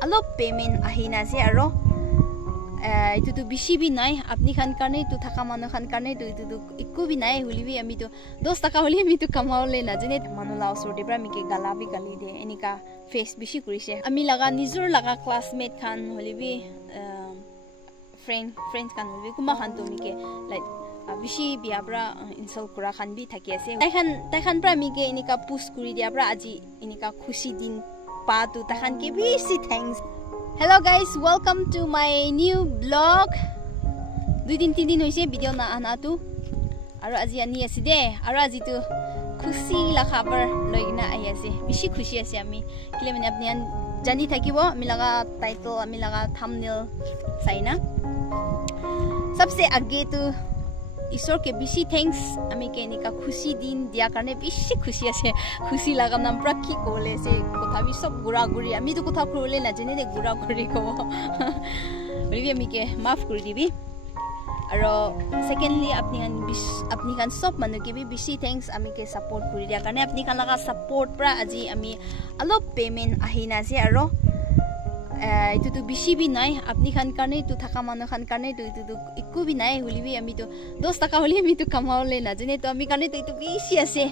alop payment ahina se aro itu tu bishi bi nai apni khan karne tu thaka manu khan karne tu itu ikku bi nai hulibi ami tu 10 taka holi ami tu kamaole na jene manu la osor de bra mi ke gala bi gali de enika face bishi kurise ami laga nizur laga classmate khan holibi friends kan holibi kuma khan to mi ke like bishi biabra insult kura khan bi thaki ase tai khan pra mi ke enika push kuri dia bra aji enika khushi din pa tu ta khan ke bishi thanks. Hello guys, welcome to my new vlog. 2-3 din hoise video na ana tu aro aji ani ase de aro aji tu khushi la khabar loina ai ase bishi khushi ase ami kile mane apni an jani thakibo ami laga title ami laga thumbnail saina सबसे आगे तो ईश्वर के बिशी thanks आमी के निका खुशी दिन दिया करने बिशी खुशी आसे खुशी लगा नाम प्रकी कोले से कोथा भी सब गुरा गुरी आमी तो कोथा कोले ना जने दे गुरा गुरी को बोली आमी के माफ कर दीबी और सेकेंडली अपनी कान सब मनु के भी बिशी थैंक्स आमी के सपोर्ट करी दिया करने अपनी कान लगा सपोर्ट pra আজি आमी अलप पेमेंट আহিना से और itu tu bishi bi nai apni khan karne tu thaka manu khan karne tu itu ikku bi nai hulibi ami tu 10 taka holi ami tu kamaole na jene to ami karne to itu bishi ase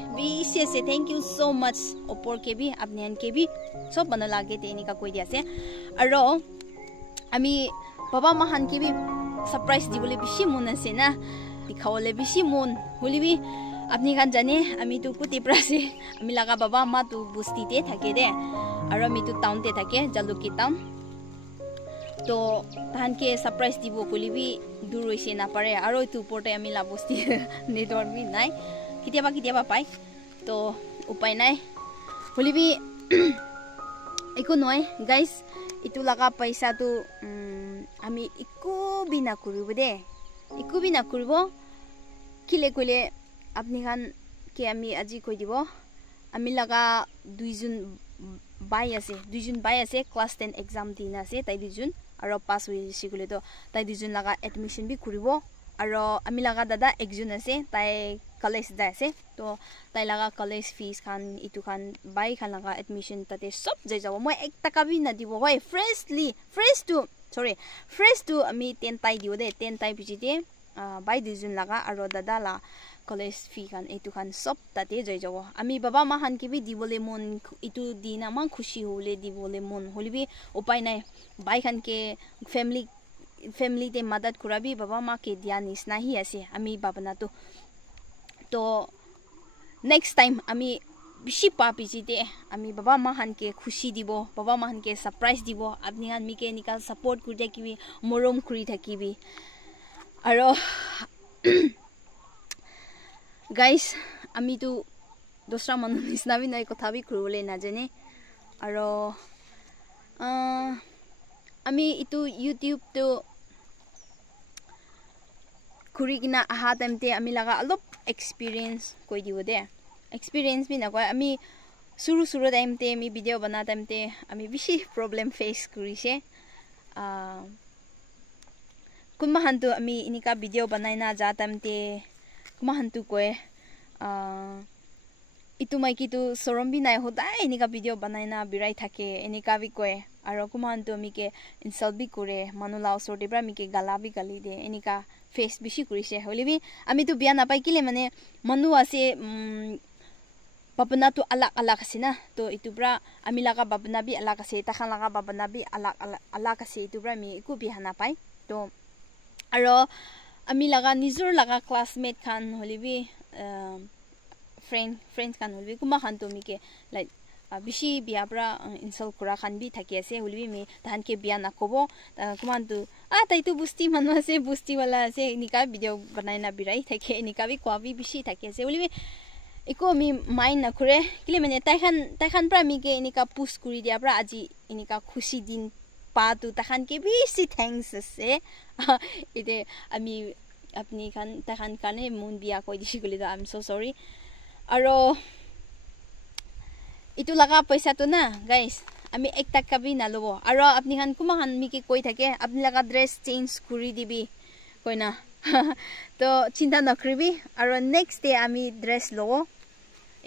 thank you so much opor ke bi apni an ke bi sob bana lage te enika koi dia ase aro ami baba mahan ke bi surprise dibole bishi mon ase na dikhawole bishi mon hulibi apni khan jane ami tu kuti prase ami laga baba ma tu busti te thake de aro ami tu town te thake jaluki town तो तान के surprise दिबो कोलिबी दूर होइसे ना पारे आरो इतु पोटे आमी लाबस्ती नेटवर्क भी नाइ कितेबा पाइ तो उपाय नाइ कोलिबी एको नय गाइस इतु लगा पैसा तो आमी एको बिना करिबो दे एको बिना करिबो किले कोले अपनी खान के आमी আজি কই দিব आमी लगा दुइजुन बाय আছে क्लास 10 एग्जाम दिना আছে তাই দুইজন আৰু পাস হইছি গলে তো তাই দুইজন লাগা এডমিশন বি কৰিব আৰু আমি লাগা দাদা একজন আছে তাই কলেজ যায় আছে তো তাই লাগা কলেজ ফিস খান ইটু খান বাই খান লাগা এডমিশন তাতে সব যাই যাব মই 1 টাকা বি না দিব হয় ফ্রেশ টু আমি 10 তাই দিও দে 10 তাই পিজিতে বাই দুইজন লাগা আৰু দাদা লা কলেজ ফি খান ইটু খান সব তাতে যাই যাব আমি বাবা মা খান কে বি দিবলে মন ইটু দিনা মান খুশি হলে দিবলে মন হলিবি উপায় নাই বাই খান के फैमिली ते मदद कराबी बाबा मा के दिया निसना ही आसे आमी बाबना तो नेक्स्ट टाइम आमी बिशी पापिजी दे आमी बाबा मा हान के खुशी दिबो बाबा मा हान के सरप्राइज दिबो आपनि हान मी के निका सपोर्ट कुरि থাকিবি मरम कुरि থাকিবি आरो गाइस आमी तो दूसरा मन निसना भी नै कथा भी खुरले ना जने आरो আমি ইটো ইউটিউব তো খুৰি কিনা আহা টাইমতে আমি লাগা অলপ এক্সপেৰিয়েন্স কৈ দিও দে এক্সপেৰিয়েন্স বি না কয় আমি সুৰু টাইমতে আমি ভিডিও বনা টাইমতে আমি বেছি প্ৰবলেম ফেস কৰিছে কুমা হান্তু আমি ইনিকা ভিডিও বনাইনা যা টাইমতে কুমা হান্তু কয় ইটো মাইকি তো সৰমবি নাই হদাই এনিকা ভিডিও বনাইনা বিৰাই থাকে এনিকা বি কয় আৰু কুমান তো আমি কে ইনসাল্ট বি কৰে মানুলা ওচৰতে পৰা আমি কে গালা বি গালি দে এনিকা ফেস বেছি কৰিছে হলিবি আমি তো বিয়া নাপাই কিলে মানে মনু আছে বাবনা তো আলাক আছে না তো ইটো পৰা আমি লাগা বাবনা বি আলাক আছে তাখান লাগা বাবনা বি আলাক আছে ইটো পৰা আমি একো বিয়া নাপাই তো আৰু আমি লাগা নিজৰ লাগা classmate Khan হলিবি friends kan hulbi kuma khan to mi ke like bishi biabra insult kura khan bi thaki ase hulbi mi tahan ke biya na kobo kuma tu tai tu busti manu ase busti wala ase nika video banai na birai thake nika bi kwa bi bishi thaki ase hulbi iko mi mind na khure kile mane tai khan pra mi ke nika push kuri dia pra aji nika khushi din pa tu tahan ke bishi thanks ase ide ami apni khan tahan kane mun biya koi dishi gole I'm so sorry aro itu laga paisa to na guys ami 1 taka bi na lobo aro apni han kuma han mi ke koi thake apni laga dress change kuri dibi koina to chinta na kribi aro next day ami dress lobo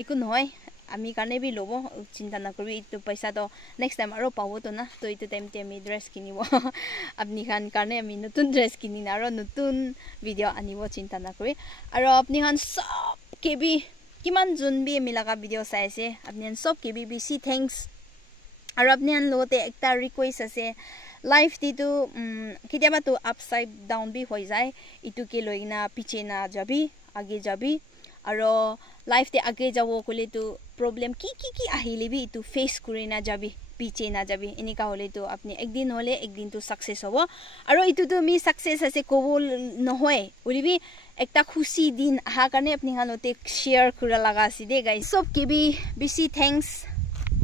iku noy ami karne bi lobo chinta na kori itu paisa to next time aro pawo to na to itu time te ami dress kinibo apni khan karne ami nutun dress kini na aro nutun video anibo chinta na kori aro apni khan sob ke bi kiman jun bi ami laga video sai ase apni khan sob ke bi bisi thanks aro apni khan lote ekta request ase life ti tu kitiaba tu upside down bi hoi jai itu ke loina piche na jabi age jabi aro life te age jawo kole tu problem ki ahile bi itu face kuri na jabi piche na jabi enika hole tu apni ekdin hole ekdin tu success hobo aro itu tu mi success ase kobol nohoy ulibi ekta khushi din aha karne apni hanote share kura laga ase de guys sob ke bi bisi thanks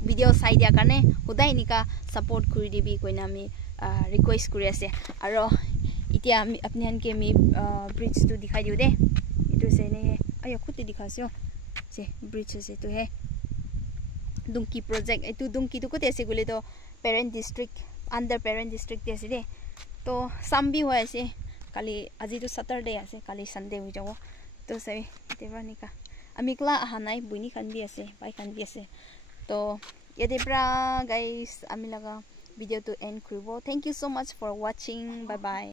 video sai dia karne hudai nika support kuri dibi koina mi request kuri ase aro itia apni han ke mi bridge tu dikhai diu de itu se ne ayo खुद दिखासियो से bridge से तो है दुंकी project एतु दुंकी तो कोते से गुले तो parent district under parent district देसे दे तो सामबी होय से काली আজি तो सैटरडे আছে काली संडे हो जावो तो से देवानिका अमिकला हानाय बुनी खान भी আছে बाय खान भी আছে तो यदि प्रा गाइस आमी लगा वीडियो तो एंड करबो thank you so much for watching bye bye